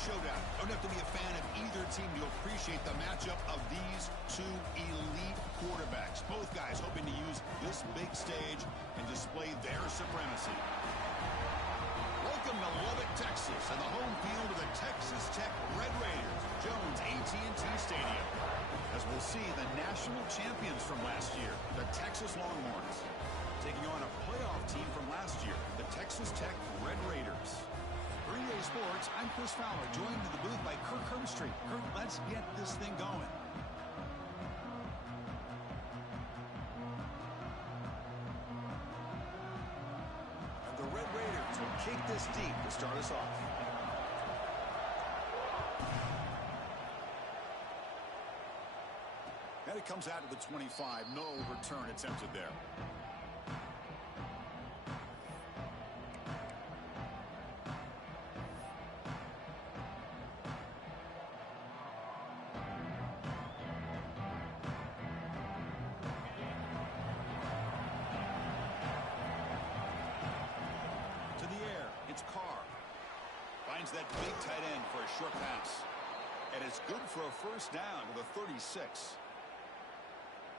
showdown. Don't have to be a fan of either team to appreciate the matchup of these two elite quarterbacks. Both guys hoping to use this big stage and display their supremacy. Welcome to Lubbock, Texas, and the home field of the Texas Tech Red Raiders, Jones AT&T Stadium. As we'll see, the national champions from last year, the Texas Longhorns, taking on a playoff team from last year, the Texas Tech Red Raiders. For EA Sports, I'm Chris Fowler, joined in the booth by Kirk Herbstreit. Kirk, let's get this thing going. And the Red Raiders will kick this deep to start us off. And it comes out of the 25. No return attempted there. To the air, it's Carr. Finds that big tight end for a short pass. And it's good for a first down to the 36.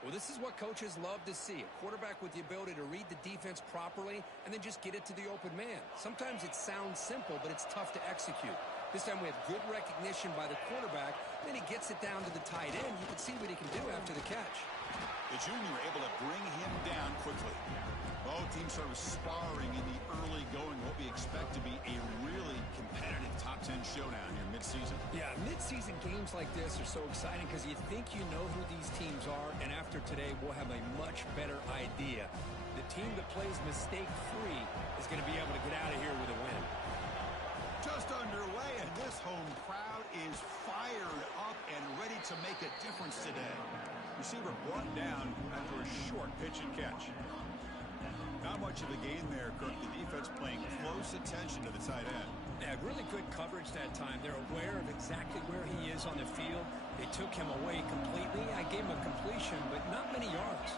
Well, this is what coaches love to see. A quarterback with the ability to read the defense properly and then just get it to the open man. Sometimes it sounds simple, but it's tough to execute. This time we have good recognition by the quarterback. Then he gets it down to the tight end. You can see what he can do after the catch. The junior able to bring him down quickly. Both teams sort of sparring in the early going. What we expect to be a really competitive top 10 showdown here mid-season. Yeah, mid-season games like this are so exciting because you think you know who these teams are, and after today we'll have a much better idea. The team that plays mistake-free is going to be able to get out of here with a win. Just underway, and this home crowd is fired up and ready to make a difference today. Receiver brought down after a short pitch and catch. Not much of a gain there, Kirk. The defense paying close attention to the tight end. Yeah, really good coverage that time. They're aware of exactly where he is on the field. They took him away completely. I gave him a completion, but not many yards.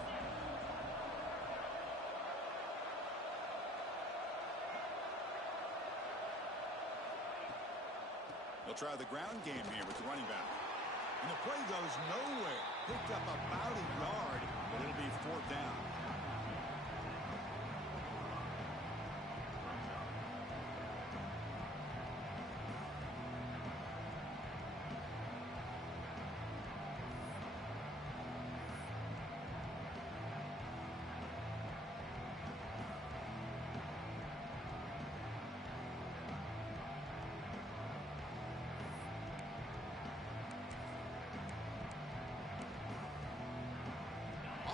They'll try the ground game here with the running back. And the play goes nowhere. Picked up about a yard, but it'll be fourth down.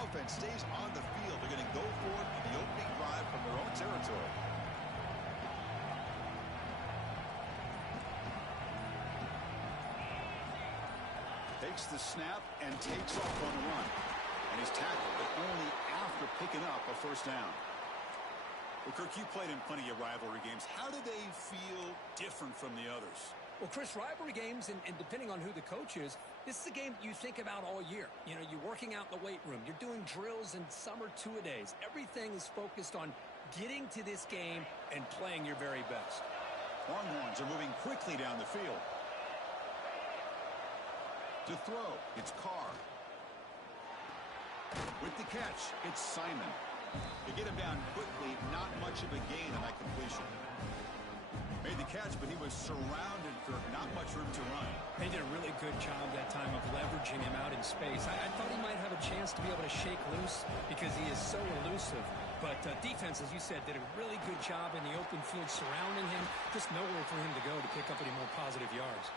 Offense stays on the field. They're going to go for it in the opening drive from their own territory. Takes the snap and takes off on the run. And he's tackled, but only after picking up a first down. Well, Kirk, you played in plenty of rivalry games. How do they feel different from the others? Well, Chris, rivalry games, and depending on who the coach is, this is a game you think about all year. You know, you're working out in the weight room. You're doing drills and summer two-a-days. Everything is focused on getting to this game and playing your very best. Longhorns are moving quickly down the field. To throw, it's Carr. With the catch, it's Simon. To get him down quickly, not much of a gain on that completion. Made the catch, but he was surrounded, Kirk. Not much room to run. They did a really good job that time of leveraging him out in space. I thought he might have a chance to be able to shake loose because he is so elusive. But defense, as you said, did a really good job in the open field surrounding him. Just nowhere for him to go to pick up any more positive yards.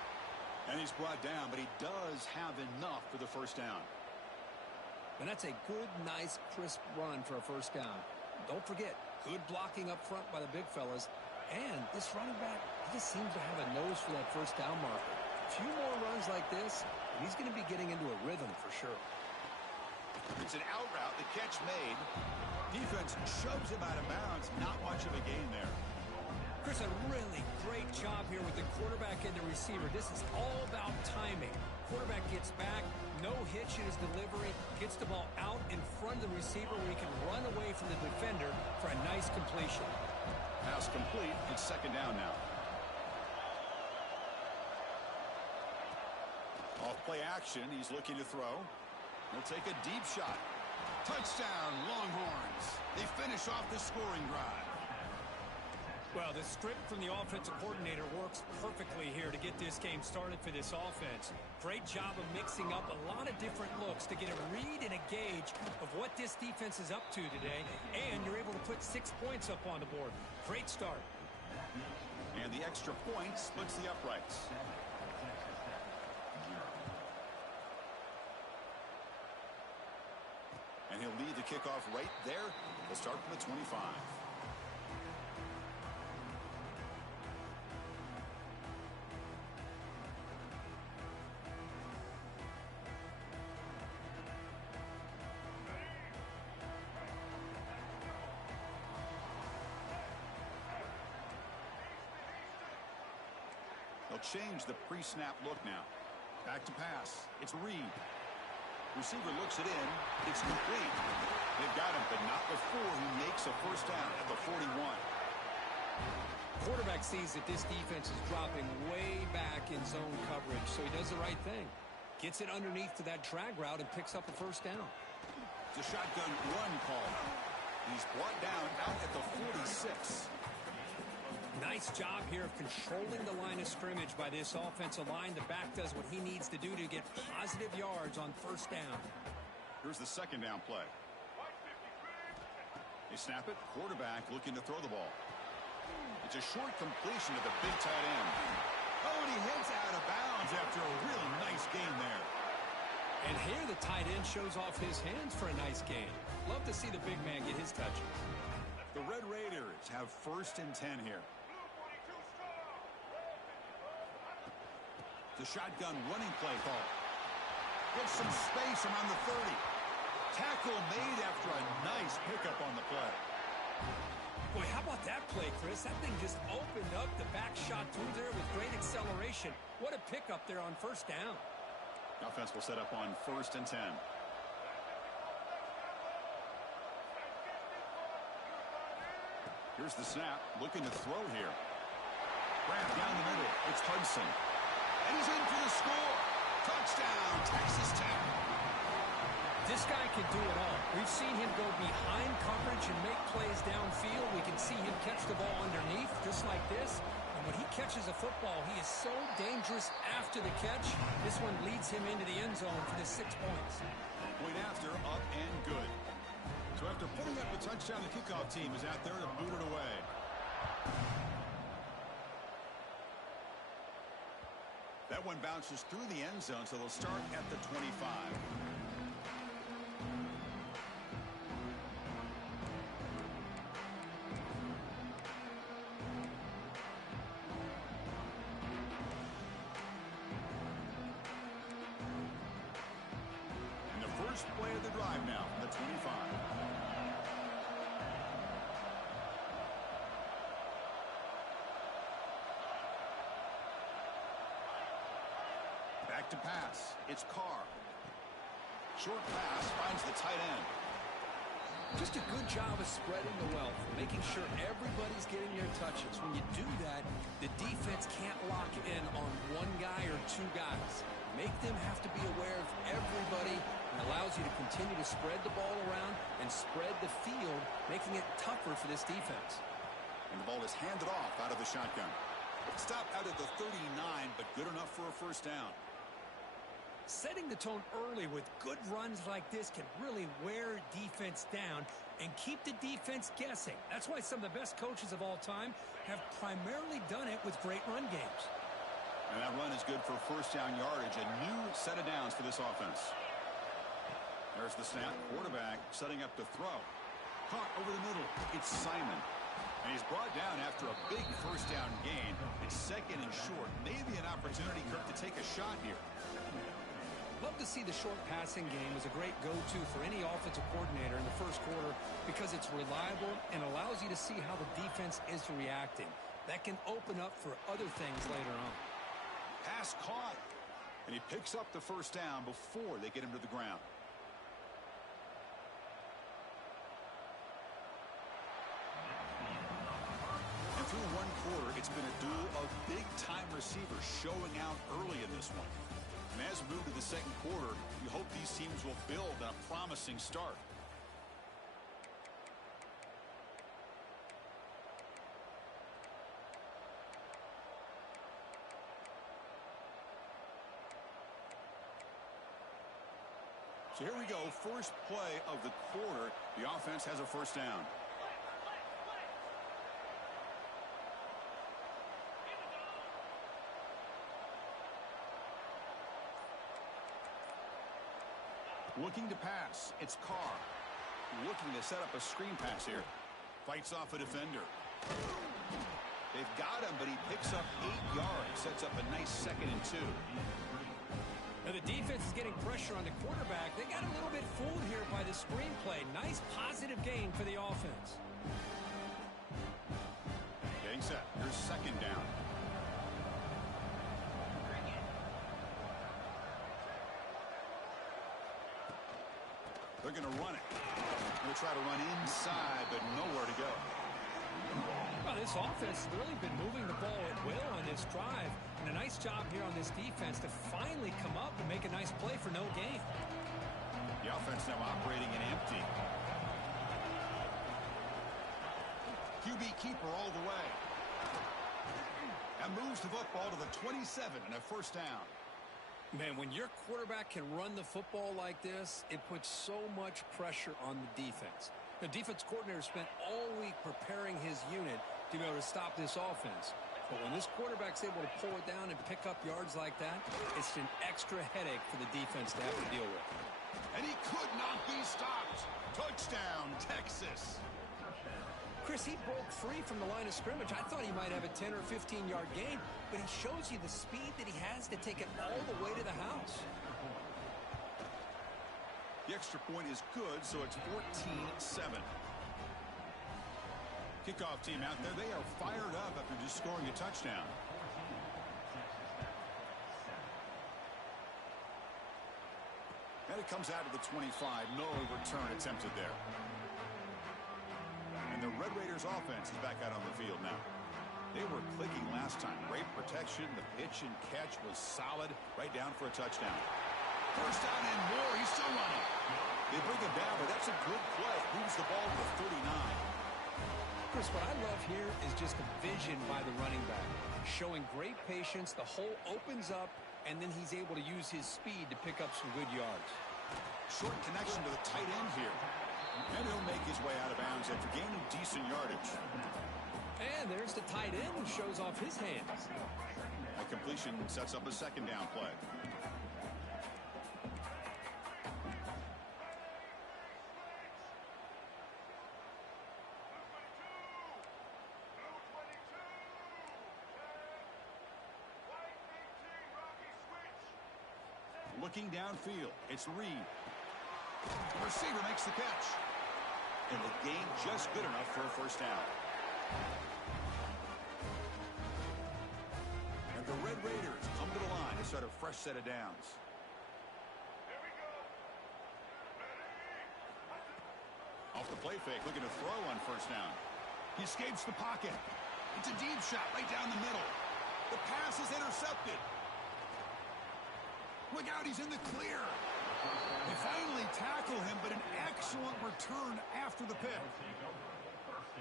And he's brought down, but he does have enough for the first down. And that's a good, nice, crisp run for a first down. Don't forget, good blocking up front by the big fellas. And this running back, he just seems to have a nose for that first down marker. A few more runs like this, and he's going to be getting into a rhythm for sure. It's an out route, the catch made. Defense shoves him out of bounds. Not much of a gain there. Chris, a really great job here with the quarterback and the receiver. This is all about timing. Quarterback gets back, no hitch in his delivery, gets the ball out in front of the receiver where he can run away from the defender for a nice completion. Pass complete. It's second down now. Play action. He's looking to throw. He'll take a deep shot. Touchdown, Longhorns. They finish off the scoring drive. Well, the script from the offensive coordinator works perfectly here to get this game started for this offense. Great job of mixing up a lot of different looks to get a read and a gauge of what this defense is up to today, and you're able to put 6 points up on the board. Great start. And the extra point splits the uprights. And he'll lead the kickoff right there. We'll start from the 25. They'll change the pre-snap look now. Back to pass. It's Reed. Receiver looks it in. It's complete. They've got him, but not before he makes a first down at the 41. Quarterback sees that this defense is dropping way back in zone coverage, so he does the right thing. Gets it underneath to that drag route and picks up a first down. The shotgun run call. He's brought down out at the 46. Nice job here of controlling the line of scrimmage by this offensive line. The back does what he needs to do to get positive yards on first down. Here's the second down play. They snap it. Quarterback looking to throw the ball. It's a short completion to the big tight end. Oh, and he hits out of bounds after a really nice game there. And here the tight end shows off his hands for a nice game. Love to see the big man get his touches. The Red Raiders have first and 10 here. The shotgun running play call. Gets some space around the 30. Tackle made after a nice pickup on the play. Boy, how about that play, Chris? That thing just opened up the back shot through there with great acceleration. What a pickup there on first down. The offense will set up on first and 10. Here's the snap. Looking to throw here. Grab down the middle. It's Hudson. And he's in for the score. Touchdown, Texas Tech. This guy can do it all. We've seen him go behind coverage and make plays downfield. We can see him catch the ball underneath, just like this. And when he catches a football, he is so dangerous after the catch. This one leads him into the end zone for the 6 points. Point after, up and good. So after putting up a touchdown, the kickoff team is out there to boot it away. That one bounces through the end zone, so they'll start at the 25. And the first play of the drive now from the 25. Back to pass. It's Carr. Short pass finds the tight end. Just a good job of spreading the wealth, making sure everybody's getting their touches. When you do that, the defense can't lock in on one guy or two guys. Make them have to be aware of everybody, and allows you to continue to spread the ball around and spread the field, making it tougher for this defense. And the ball is handed off out of the shotgun. Stop out at the 39, but good enough for a first down. Setting the tone early with good runs like this can really wear defense down and keep the defense guessing. That's why some of the best coaches of all time have primarily done it with great run games. And that run is good for first down yardage. A new set of downs for this offense. There's the snap. Quarterback setting up to throw. Caught over the middle. It's Simon. And he's brought down after a big first down gain. It's second and short. Maybe an opportunity, Kirk, to take a shot here. Love to see the short passing game as a great go-to for any offensive coordinator in the first quarter because it's reliable and allows you to see how the defense is reacting. That can open up for other things later on. Pass caught. And he picks up the first down before they get him to the ground. And through one quarter, it's been a duel of big-time receivers showing out early in this one. And as we move to the second quarter, you hope these teams will build on a promising start. So here we go, first play of the quarter. The offense has a first down. Looking to pass, it's Carr. Looking to set up a screen pass here. Fights off a defender. They've got him, but he picks up 8 yards. Sets up a nice 2nd and 2. Now the defense is getting pressure on the quarterback. They got a little bit fooled here by the screenplay. Nice positive gain for the offense. Getting set. Here's 2nd down. They're going to run it. They'll try to run inside, but nowhere to go. Well, this offense has really been moving the ball at will on this drive. And a nice job here on this defense to finally come up and make a nice play for no gain. The offense now operating in empty. QB keeper all the way. And moves the football to the 27 and a first down. Man, when your quarterback can run the football like this, it puts so much pressure on the defense. The defense coordinator spent all week preparing his unit to be able to stop this offense. But when this quarterback's able to pull it down and pick up yards like that, it's an extra headache for the defense to have to deal with. And he could not be stopped. Touchdown, Texas. Chris, he broke free from the line of scrimmage. I thought he might have a 10 or 15-yard gain, but he shows you the speed that he has to take it all the way to the house. The extra point is good, so it's 14-7. Kickoff team out there, they are fired up after just scoring a touchdown. And it comes out to the 25. No return attempted there. And the Red Raiders offense is back out on the field now. They were clicking last time. Great protection. The pitch and catch was solid. Right down for a touchdown. First down and more. He's still running. They bring him down, but that's a good play. Moves the ball to the 39. Chris, what I love here is just the vision by the running back. Showing great patience. The hole opens up, and then he's able to use his speed to pick up some good yards. Short connection to the tight end here. And he'll make his way out of bounds after gaining decent yardage. And there's the tight end who shows off his hands. A completion sets up a second down play. Looking downfield, it's Reed. The receiver makes the catch. And the gain just good enough for a first down. And the Red Raiders come to the line to start a fresh set of downs. Off the play fake, looking to throw on first down. He escapes the pocket. It's a deep shot right down the middle. The pass is intercepted. Look out, he's in the clear. They finally tackle him, but an excellent return after the pick.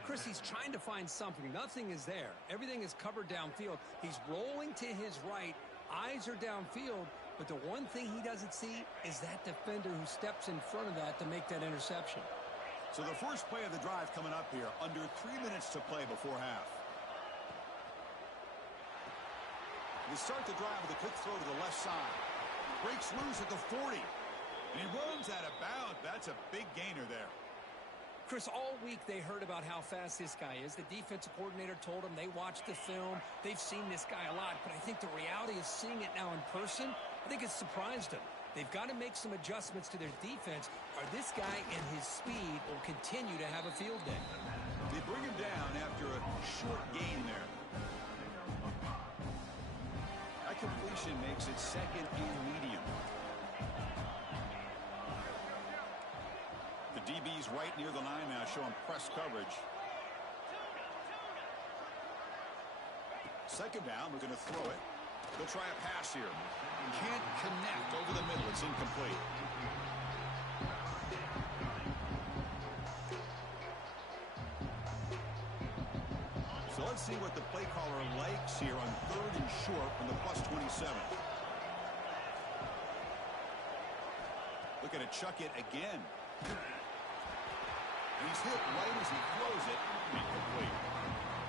Chris, he's trying to find something. Nothing is there. Everything is covered downfield. He's rolling to his right. Eyes are downfield. But the one thing he doesn't see is that defender who steps in front of that to make that interception. So the first play of the drive coming up here. Under 3 minutes to play before half. They start the drive with a quick throw to the left side. Breaks loose at the 40. And he runs out of bounds. That's a big gainer there. Chris, all week they heard about how fast this guy is. The defensive coordinator told them they watched the film. They've seen this guy a lot. But I think the reality of seeing it now in person, I think it's surprised them. They've got to make some adjustments to their defense, or this guy and his speed will continue to have a field day. They bring him down after a short gain there. That completion makes it second and medium. The DB's right near the line now, showing press coverage. Second down, we're going to throw it. They'll try a pass here. Can't connect over the middle. It's incomplete. So let's see what the play caller likes here on 3rd and short from the +27. Looking to chuck it again. And he's hit right as he throws it. Incomplete.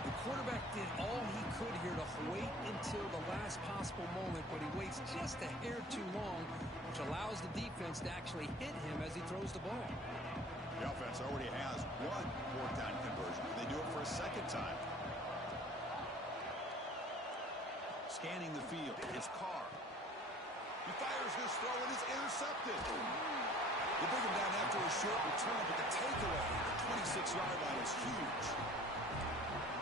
The quarterback did all he could here to wait until the last possible moment, but he waits just a hair too long, which allows the defense to actually hit him as he throws the ball. The offense already has one 4th down conversion. They do it for a second time. Scanning the field. It's Carr. He fires this throw and is intercepted. They bring him down after a short return, but the takeaway at the 26-yard line is huge.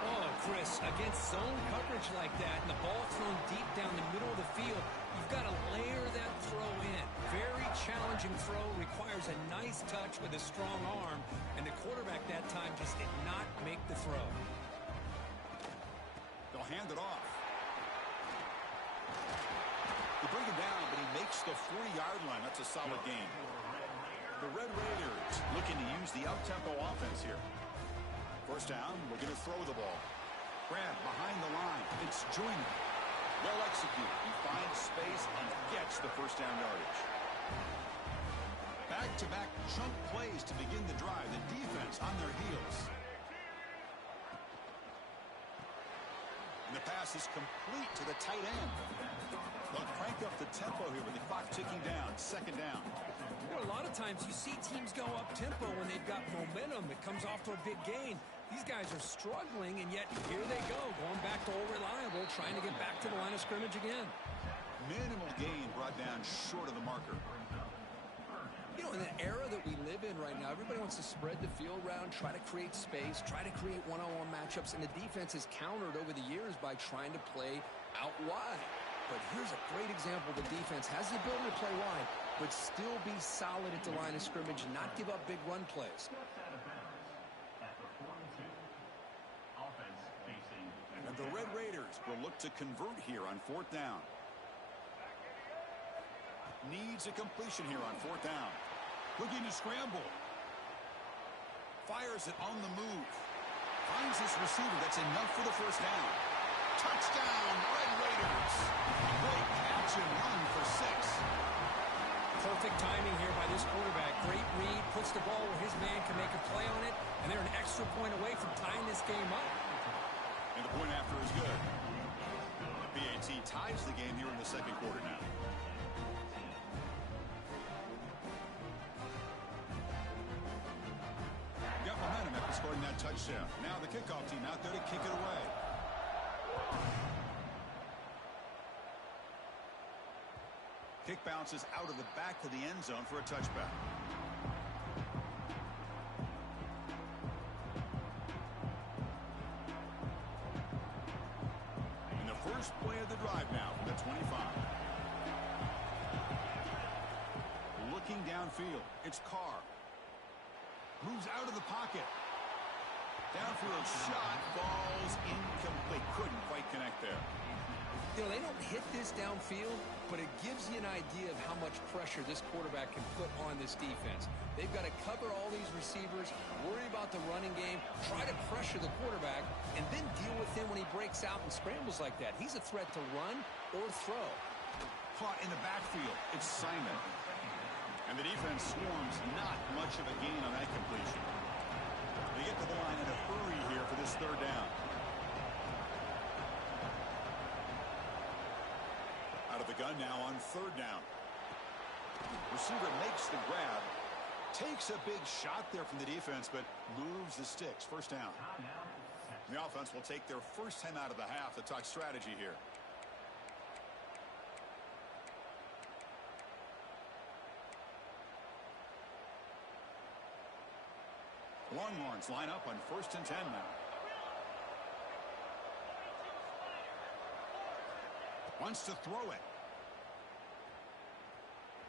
Oh, Chris, against zone coverage like that and the ball thrown deep down the middle of the field, you've got to layer that throw in. Very challenging throw, requires a nice touch with a strong arm, and the quarterback that time just did not make the throw. They'll hand it off. They bring him down, but he makes the 40-yard line. That's a solid gain. The Red Raiders looking to use the up-tempo offense here. First down, we're going to throw the ball. Grab behind the line. It's Joyner. Well executed. He finds space and gets the first down yardage. Back-to-back chunk plays to begin the drive. The defense on their heels. And the pass is complete to the tight end. They'll crank up the tempo here with the clock ticking down. Second down. Well, a lot of times you see teams go up-tempo when they've got momentum that comes off to a big gain. These guys are struggling, and yet here they go, going back to old reliable, trying to get back to the line of scrimmage again. Minimal gain brought down short of the marker. You know, in the era that we live in right now, everybody wants to spread the field around, try to create space, try to create one-on-one matchups, and the defense has countered over the years by trying to play out wide. But here's a great example. The defense has the ability to play wide, but still be solid at the line of scrimmage and not give up big run plays. And the Red Raiders will look to convert here on 4th down. Needs a completion here on 4th down. Looking to scramble. Fires it on the move. Finds his receiver. That's enough for the first down. Touchdown, Red Raiders. Great catch and run for 6. Perfect timing here by this quarterback. Great read, puts the ball where his man can make a play on it, and they're an extra point away from tying this game up. And the point after is good. The BAT ties the game here in the second quarter now. Got momentum after scoring that touchdown. Now the kickoff team out there to kick it away. Kick bounces out of the back of the end zone for a touchback. And the first play of the drive now from the 25. Looking downfield, it's Carr. Moves out of the pocket. Downfield shot falls incomplete. Couldn't quite connect there. You know, they don't hit this downfield, but it gives you an idea of how much pressure this quarterback can put on this defense. They've got to cover all these receivers, worry about the running game, try to pressure the quarterback, and then deal with him when he breaks out and scrambles like that. He's a threat to run or throw. Caught in the backfield. It's Simon. And the defense swarms not much of a gain on that completion. They get to the line in a hurry here for this 3rd down. Out of the gun now on 3rd down. Receiver makes the grab. Takes a big shot there from the defense, but moves the sticks. First down. The offense will take their first time out of the half to talk strategy here. Longhorns line up on 1st and 10 now. Wants to throw it.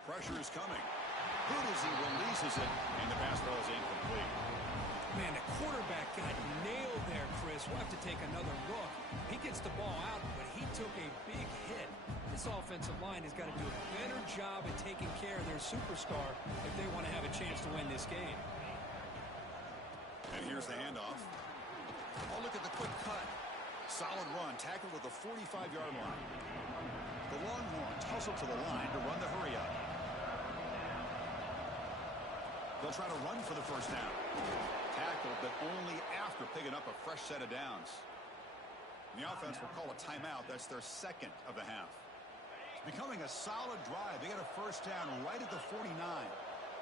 Pressure is coming. Good as he releases it, and the pass ball is incomplete. Man, the quarterback got nailed there, Chris. We'll have to take another look. He gets the ball out, but he took a big hit. This offensive line has got to do a better job at taking care of their superstar if they want to have a chance to win this game. And here's the handoff. Oh, look at the quick cut. Solid run, tackled at the 45-yard line. The Longhorns hustle to the line to run the hurry up. They'll try to run for the first down. Tackled, but only after picking up a fresh set of downs. And the offense will call a timeout. That's their second of the half. It's becoming a solid drive. They get a first down right at the 49.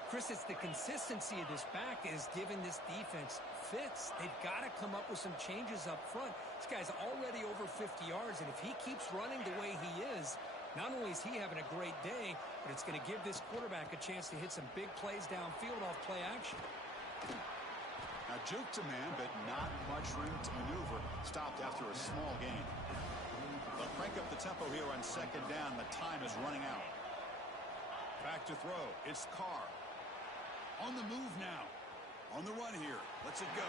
Chris, it's the consistency of this back is giving this defense fits. They've got to come up with some changes up front. This guy's already over 50 yards, and if he keeps running the way he is, not only is he having a great day, but it's going to give this quarterback a chance to hit some big plays downfield off play action. Now juke to man, but not much room to maneuver. Stopped after a small gain. They'll crank up the tempo here on second down. The time is running out. Back to throw. It's Carr. On the move now. On the run here. Lets it go.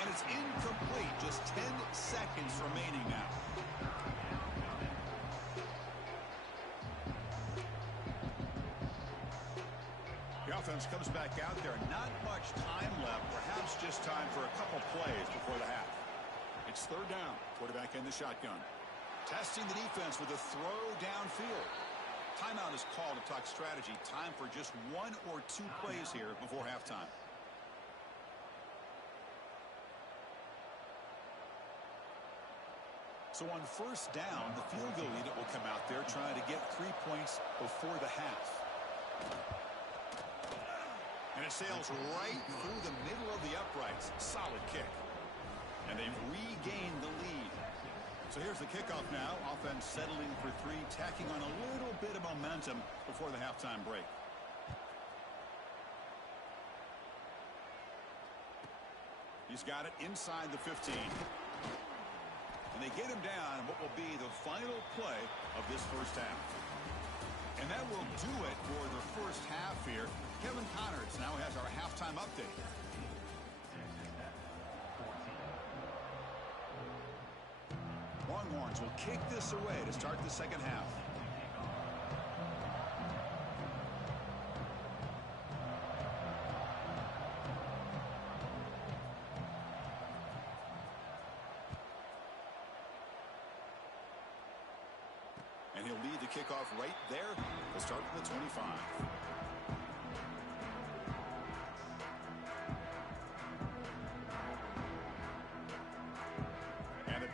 And it's incomplete. Just 10 seconds remaining now. The offense comes back out there. Not much time left. Perhaps just time for a couple plays before the half. It's third down. Quarterback in the shotgun. Testing the defense with a throw downfield. Timeout is called to talk strategy. Time for just 1 or 2 plays here before halftime. So on first down, the field goal unit will come out there trying to get 3 points before the half. And it sails right through the middle of the uprights. Solid kick. And they've regained the lead. So here's the kickoff now. Offense settling for 3, tacking on a little bit of momentum before the halftime break. He's got it inside the 15. And they get him down in what will be the final play of this first half. And that will do it for the first half here. Kevin Connors now has our halftime update. Longhorns will kick this away to start the second half. And he'll lead the kickoff right there. We'll start from the 25.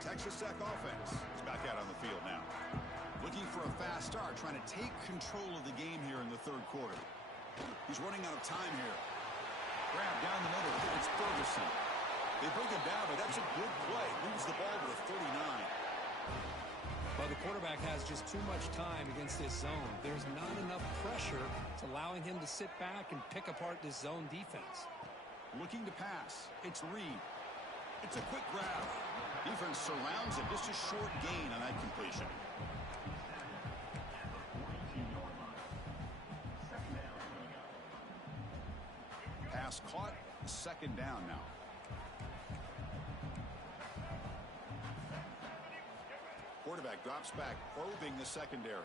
Texas Tech offense is back out on the field now. Looking for a fast start, trying to take control of the game here in the third quarter. He's running out of time here. Grab down the middle. It's Ferguson. They bring him down, but that's a good play. Moves the ball to the 39. Well, the quarterback has just too much time against this zone. There's not enough pressure to allowing him to sit back and pick apart this zone defense. Looking to pass. It's Reed. It's a quick grab. Defense surrounds it. Just a short gain on that completion. Pass caught. Second down now. Quarterback drops back, probing the secondary.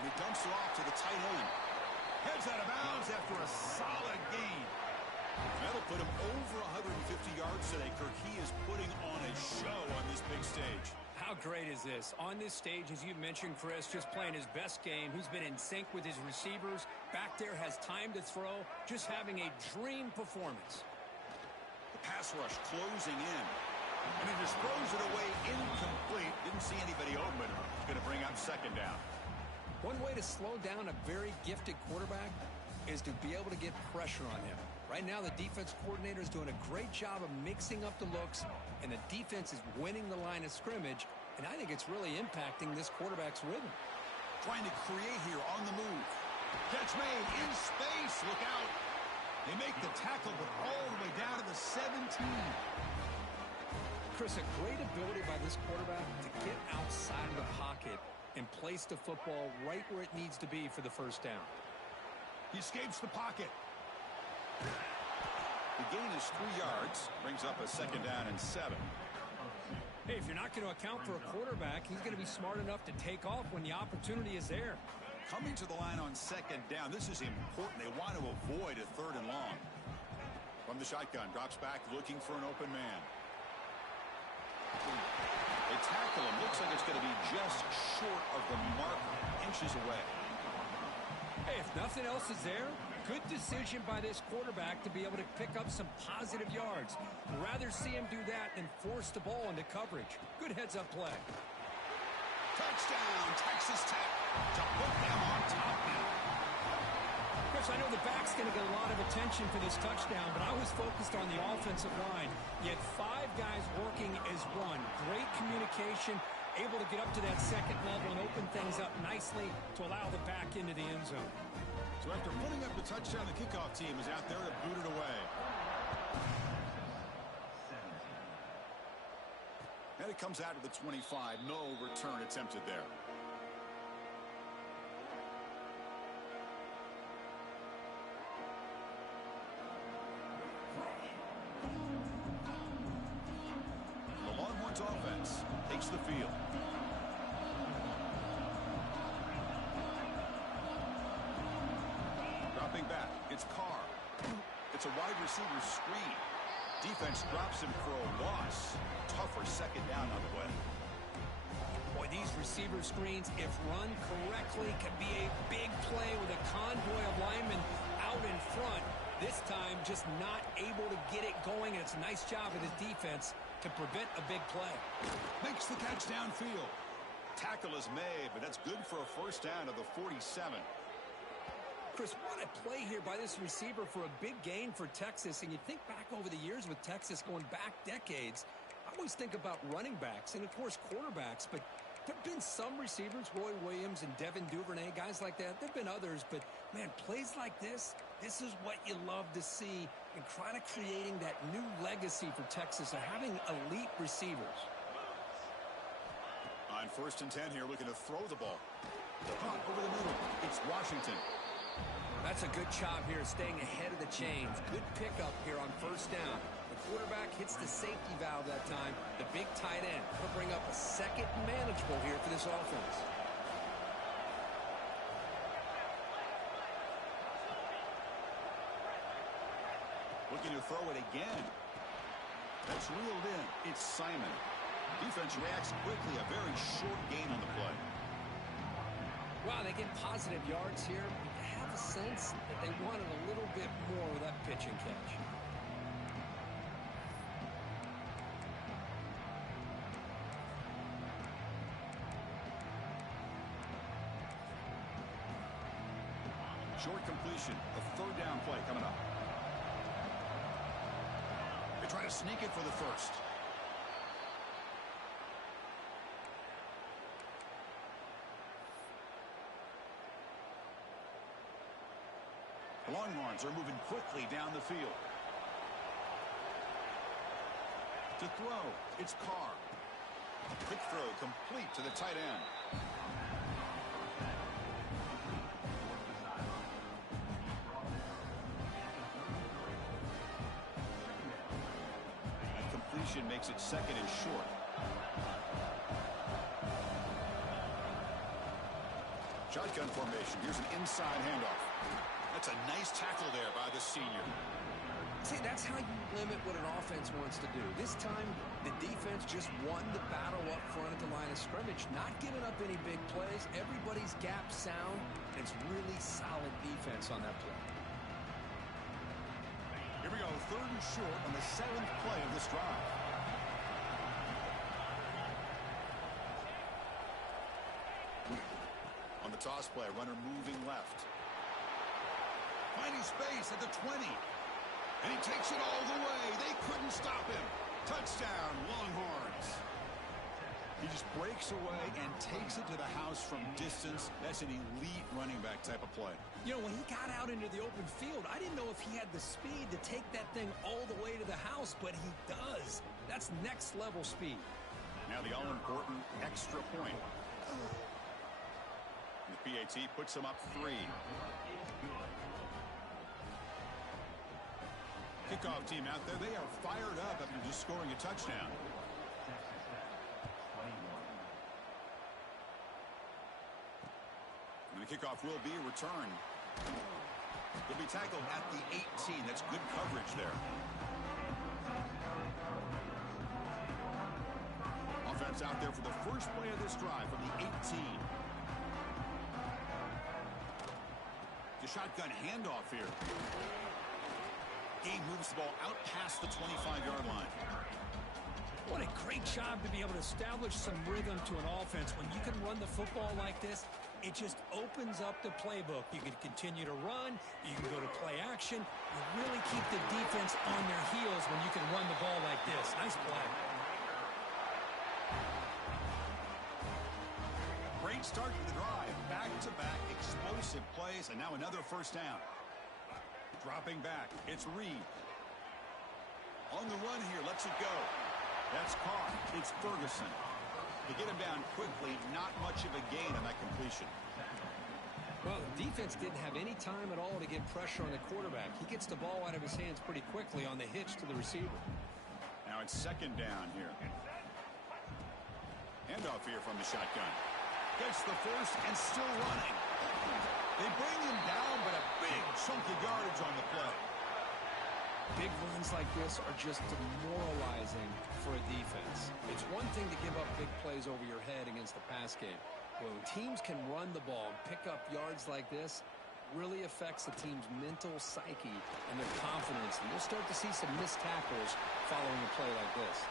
And he dumps it off to the tight end. Heads out of bounds after a solid gain. That'll put him over 150 yards today. Kirk, he is putting on a show on this big stage. How great is this? On this stage, as you mentioned, Chris, just playing his best game. He's been in sync with his receivers. Back there, has time to throw. Just having a dream performance. The pass rush closing in. And he just throws it away incomplete. Didn't see anybody open. He's going to bring up second down. One way to slow down a very gifted quarterback is to be able to get pressure on him. Right now, the defense coordinator is doing a great job of mixing up the looks, and the defense is winning the line of scrimmage, and I think it's really impacting this quarterback's rhythm. Trying to create here on the move. Catch made in space. Look out. They make the tackle, but all the way down to the 17. Chris, a great ability by this quarterback to get outside of the pocket and place the football right where it needs to be for the first down. He escapes the pocket. The gain is 3 yards, brings up a 2nd down and 7. Hey, if you're not going to account for a quarterback, he's going to be smart enough to take off when the opportunity is there. Coming to the line on 2nd down, this is important. They want to avoid a 3rd and long. From the shotgun, drops back looking for an open man. They tackle him. Looks like it's going to be just short of the mark, inches away. Hey, if nothing else is there, good decision by this quarterback to be able to pick up some positive yards. Rather see him do that than force the ball into coverage. Good heads-up play. Touchdown, Texas Tech, to put them on top now. Chris, I know the back's going to get a lot of attention for this touchdown, but I was focused on the offensive line. You had 5 guys working as one. Great communication, able to get up to that 2nd level and open things up nicely to allow the back into the end zone. So after putting up the touchdown, the kickoff team is out there to boot it away. And it comes out of the 25. No return attempted there. The Longhorns offense takes the field. Dropping back, it's Carr. It's a wide receiver screen. Defense drops him for a loss. Tougher 2nd down on the way. Boy, these receiver screens, if run correctly, can be a big play with a convoy of linemen out in front. This time, just not able to get it going, and it's a nice job of his defense to prevent a big play. Makes the catch downfield. Tackle is made, but that's good for a 1st down to the 47. Chris, what a play here by this receiver for a big gain for Texas. And you think back over the years with Texas going back decades, I always think about running backs and, of course, quarterbacks. But there have been some receivers, Roy Williams and Devin Duvernay, guys like that. There have been others. But, man, plays like this is what you love to see and kind of creating that new legacy for Texas of having elite receivers. On 1st and 10 here, looking to throw the ball. Over the middle, it's Washington. That's a good job here, staying ahead of the chains. Good pickup here on 1st down. The quarterback hits the safety valve that time. The big tight end will bring up a 2nd manageable here for this offense. Looking to throw it again. That's reeled in. It's Simon. Defense reacts quickly. A very short gain on the play. Wow, they get positive yards here. I have a sense that they wanted a little bit more with that pitch and catch. Short completion. A 3rd down play coming up. They try to sneak it for the 1st. The Longhorns are moving quickly down the field. To throw, it's Carr. Quick throw complete to the tight end. That completion makes it 2nd and short. Shotgun formation. Here's an inside handoff. That's a nice tackle there by the senior. See, that's how you limit what an offense wants to do. This time, the defense just won the battle up front at the line of scrimmage, not giving up any big plays. Everybody's gap sound, and it's really solid defense on that play. Here we go, 3rd and short on the 7th play of this drive. On the toss play, runner moving left. Finding space at the 20. And he takes it all the way. They couldn't stop him. Touchdown, Longhorns. He just breaks away and takes it to the house from distance. That's an elite running back type of play. You know, when he got out into the open field, I didn't know if he had the speed to take that thing all the way to the house, but he does. That's next level speed. Now the all-important extra point. The PAT puts him up 3. kickoff team out there, they are fired up after just scoring a touchdown. And the kickoff will be a return. He'll be tackled at the 18. That's good coverage there. Offense out there for the first play of this drive from the 18. The shotgun handoff here. Game moves the ball out past the 25-yard line. What a great job to be able to establish some rhythm to an offense. When you can run the football like this, it just opens up the playbook. You can continue to run. You can go to play action. You really keep the defense on their heels when you can run the ball like this. Nice play. Great start to the drive. Back-to-back explosive plays, and now another first down. Dropping back, it's Reed. On the run here, lets it go. That's caught. It's Ferguson. To get him down quickly, not much of a gain on that completion. Well, the defense didn't have any time at all to get pressure on the quarterback. He gets the ball out of his hands pretty quickly on the hitch to the receiver. Now it's second down here. Handoff here from the shotgun. Gets the first and still running. They bring him down, but a big chunk of yardage on the play. Big runs like this are just demoralizing for a defense. It's one thing to give up big plays over your head against the pass game. When teams can run the ball and pick up yards like this, really affects the team's mental psyche and their confidence. And you'll start to see some missed tackles following a play like this.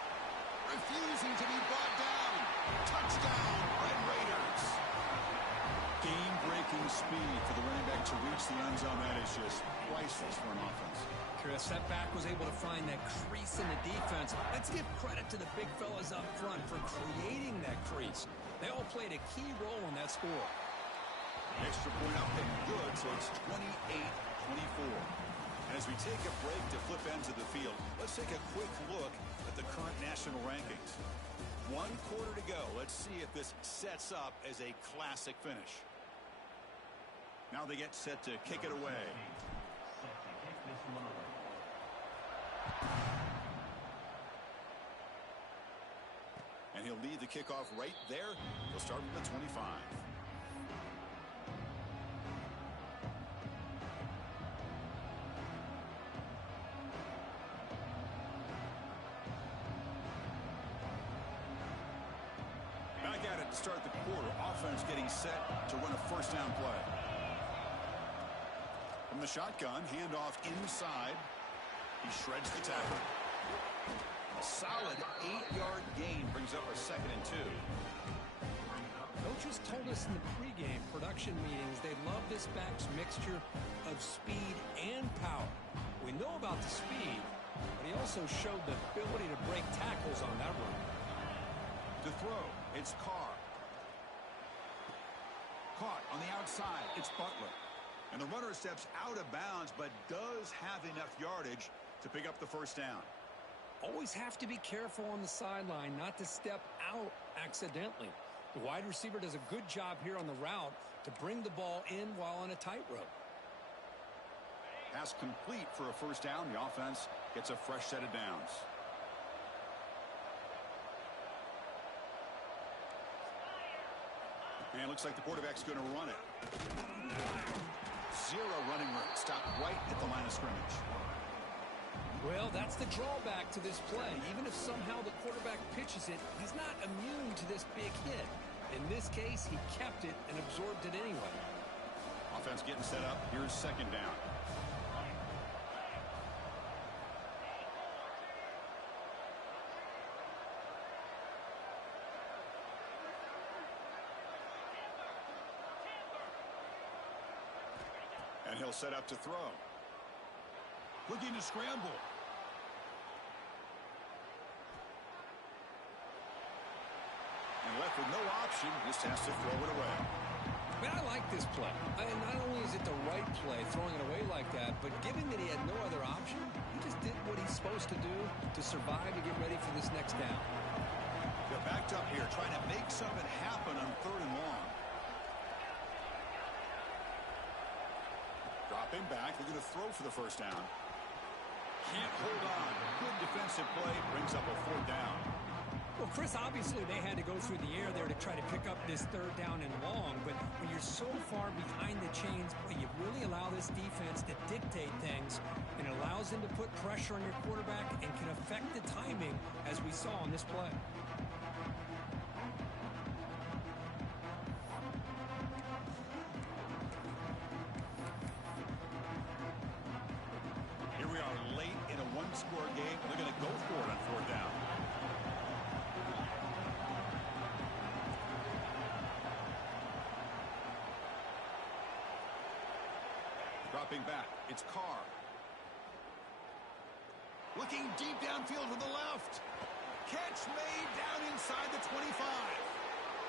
Refusing to be brought down. Touchdown, Red Raiders. Game-breaking speed for the running back to reach the end zone. That is just priceless for an offense. Chris, that back was able to find that crease in the defense. Let's give credit to the big fellas up front for creating that crease. They all played a key role in that score. Extra point up and good, so it's 28-24. And as we take a break to flip ends of the field, let's take a quick look at the current national rankings. 1 quarter to go. Let's see if this sets up as a classic finish. Now they get set to kick it away. And he'll lead the kickoff right there. He'll start from the 25. Back at it to start the quarter. Offense getting set to run a first down play. From the shotgun, handoff inside. He shreds the tackle. A solid 8-yard gain brings up a 2nd and 2. Coaches told us in the pregame production meetings they love this back's mixture of speed and power. We know about the speed, but he also showed the ability to break tackles on that run. To throw, it's Carr. Caught on the outside, it's Butler. And the runner steps out of bounds, but does have enough yardage to pick up the first down. Always have to be careful on the sideline not to step out accidentally. The wide receiver does a good job here on the route to bring the ball in while on a tightrope. Pass complete for a first down. The offense gets a fresh set of downs. And it looks like the quarterback's going to run it. 0 running room. Stopped right at the line of scrimmage. Well, that's the drawback to this play. Even if somehow the quarterback pitches it, he's not immune to this big hit. In this case, he kept it and absorbed it anyway. Offense getting set up. Here's second down. And he'll set up to throw. Looking to scramble. And left with no option, just has to throw it away. I mean, I like this play. And not only is it the right play, throwing it away like that, but given that he had no other option, he just did what he's supposed to do to survive and get ready for this next down. They're backed up here, trying to make something happen on 3rd and long. Dropping back, they're going to throw for the first down. can't hold on. Good defensive play brings up a 4th down. Well, Chris, obviously they had to go through the air there to try to pick up this 3rd down and long, but when you're so far behind the chains, you really allow this defense to dictate things, and it allows them to put pressure on your quarterback and can affect the timing, as we saw on this play. Here we are late in a 1-score game. They're going to go for it on 4th down. Dropping back, it's Carr. Looking deep downfield to the left. Catch made down inside the 25.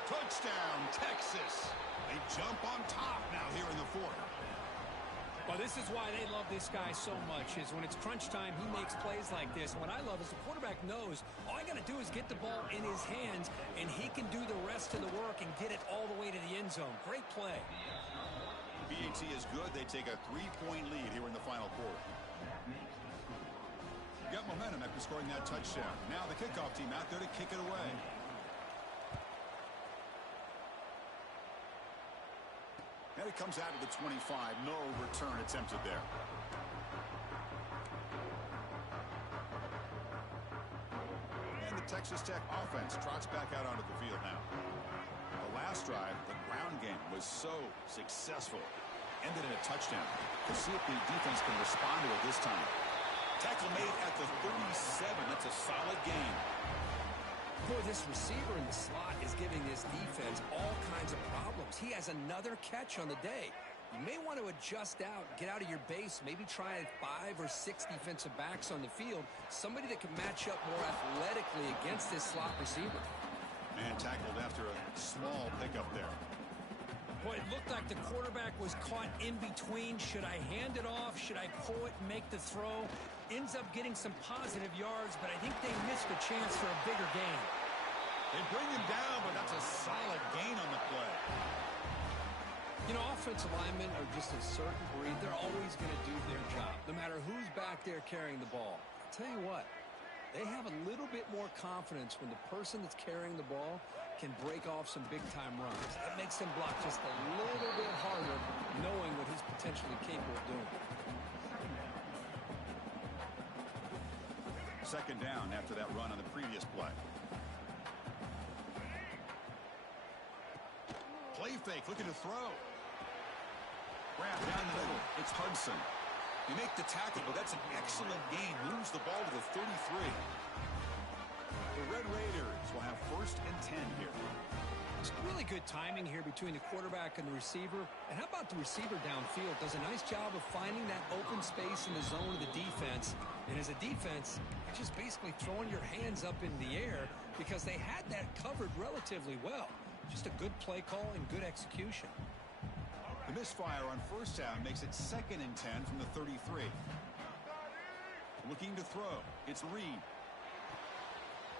Touchdown, Texas. They jump on top now here in the 4th. Well, this is why they love this guy so much, is when it's crunch time, he makes plays like this. And what I love is the quarterback knows all I got to do is get the ball in his hands, and he can do the rest of the work and get it all the way to the end zone. Great play. BAT is good. They take a 3-point lead here in the final quarter. Got momentum after scoring that touchdown. Now the kickoff team out there to kick it away. And it comes out of the 25. No return attempted there. And the Texas Tech offense trots back out onto the field now. The last drive, the ground game was so successful. Ended in a touchdown. We'll see if the defense can respond to it this time. Tackle made at the 37. That's a solid gain. Boy, this receiver in the slot is giving this defense all kinds of problems. He has another catch on the day. You may want to adjust out, get out of your base, maybe try 5 or 6 defensive backs on the field, somebody that can match up more athletically against this slot receiver. Man tackled after a small pickup there. Boy, it looked like the quarterback was caught in between. Should I hand it off? Should I pull it and make the throw? Ends up getting some positive yards, but I think they missed a chance for a bigger gain. They bring him down, but that's a solid gain on the play. You know, offensive linemen are just a certain breed. They're always going to do their job, no matter who's back there carrying the ball. I'll tell you what, they have a little bit more confidence when the person that's carrying the ball can break off some big-time runs. That makes him block just a little bit harder, knowing what he's potentially capable of doing. Second down after that run on the previous play. Play fake, looking to throw. Grab down the middle. It's Hudson. You make the tackle, but that's an excellent gain. Moves the ball to the 33. The Red Raiders will have 1st and 10 here. It's really good timing here between the quarterback and the receiver. And how about the receiver downfield? Does a nice job of finding that open space in the zone of the defense. And as a defense, you're just basically throwing your hands up in the air because they had that covered relatively well. Just a good play call and good execution. The misfire on 1st down makes it 2nd and 10 from the 33. Looking to throw. It's Reed.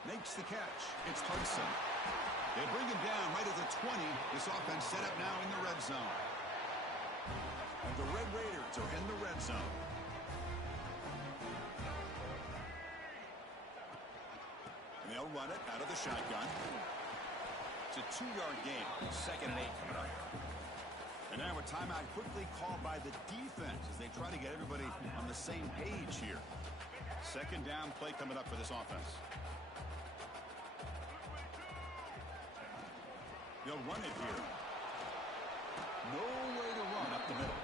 Makes the catch. It's Hudson. They bring him down right at the 20. This offense set up now in the red zone. And the Red Raiders are in the red zone. And they'll run it out of the shotgun. It's a 2-yard gain. 2nd and 8 coming up. And now a timeout quickly called by the defense as they try to get everybody on the same page here. 2nd down play coming up for this offense. They'll run it here. No way to run up the middle.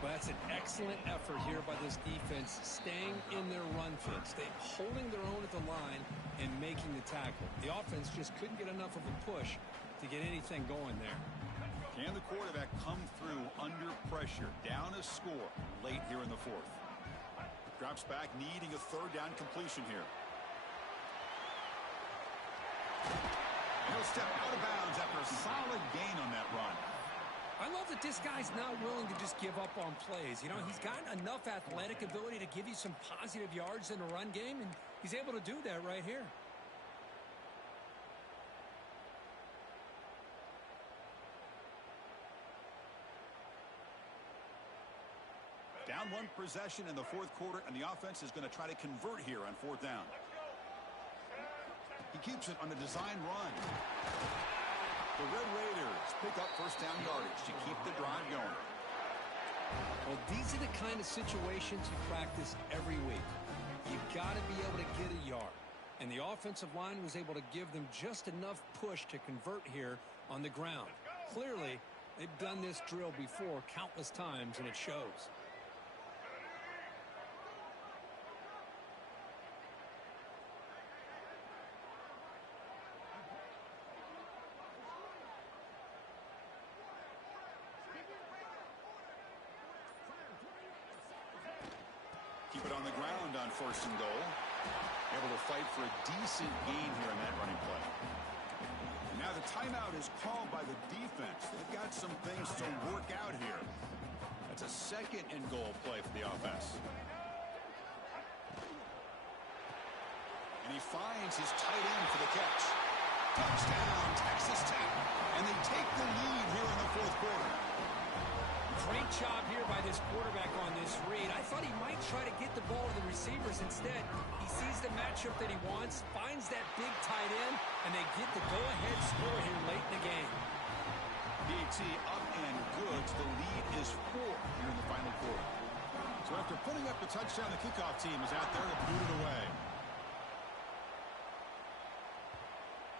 Well, that's an excellent effort here by this defense, staying in their run fits. They're holding their own at the line and making the tackle. The offense just couldn't get enough of a push to get anything going there. Can the quarterback come through under pressure, down a score late here in the 4th? Drops back, needing a 3rd down completion here. And he'll step out of bounds after a solid gain on that run. I love that this guy's not willing to just give up on plays. You know, he's got enough athletic ability to give you some positive yards in the run game, and he's able to do that right here. Down Down one possession in the fourth quarter, and the offense is going to try to convert here on fourth down. He keeps it on a design run. The Red Raiders pick up first down yardage to keep the drive going. Well, these are the kind of situations you practice every week. You got to be able to get a yard. And the offensive line was able to give them just enough push to convert here on the ground. Clearly, they've done this drill before countless times, and it shows. Keep it on the ground on first and goal. Able to fight for a decent gain here in that running play. And now the timeout is called by the defense. They've got some things to work out here. That's a second and goal play for the offense. And he finds his tight end for the catch. Touchdown, Texas Tech. And they take the lead here in the fourth quarter. Great job here by this quarterback on this read. I thought he might try to get the ball to the receivers. Instead, he sees the matchup that he wants, finds that big tight end, and they get the go-ahead score here late in the game. BT up and good. The lead is 4 here in the final quarter. So after putting up the touchdown, the kickoff team is out there to boot it away.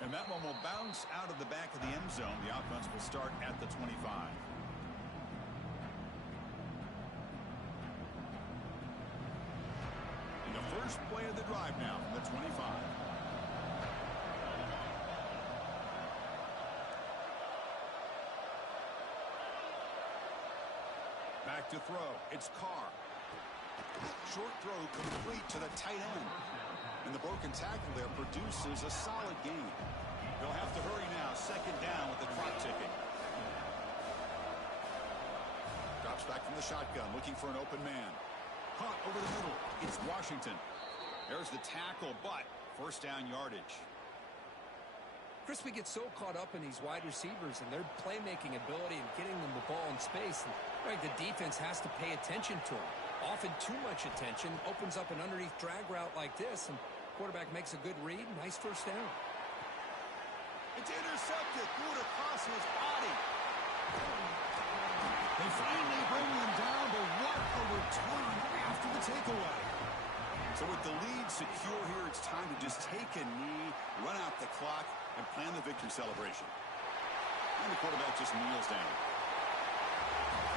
And that one will bounce out of the back of the end zone. The offense will start at the 25. First play of the drive now from the 25. Back to throw. It's Carr. Short throw complete to the tight end. And the broken tackle there produces a solid gain. They'll have to hurry now. Second down with the clock ticking. Drops back from the shotgun, looking for an open man. Caught over the middle. It's Washington. There's the tackle, but first down yardage. Chris, we get so caught up in these wide receivers and their playmaking ability and getting them the ball in space. And, right, the defense has to pay attention to them. Often too much attention opens up an underneath drag route like this, and quarterback makes a good read. Nice first down. It's intercepted. Threw it across his body. They finally bring him down, but what a return after the takeaway. So with the lead secure here, it's time to just take a knee, run out the clock, and plan the victory celebration. And the quarterback just kneels down.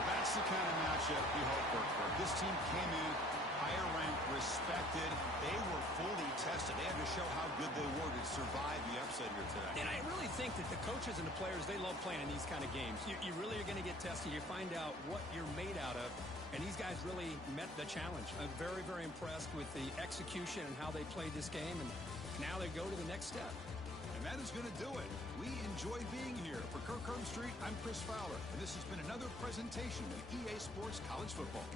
That's the kind of matchup we hope for. This team came in higher ranked, respected. They were fully tested. They had to show how good they were to survive the upset here today. And I really think that the coaches and the players, they love playing in these kind of games. You really are going to get tested. You find out what you're made out of. And these guys really met the challenge. I'm very, very impressed with the execution and how they played this game. And now they go to the next step. And that is going to do it. We enjoyed being here. For Kirk Herbstreit, I'm Chris Fowler. And this has been another presentation of EA Sports College Football.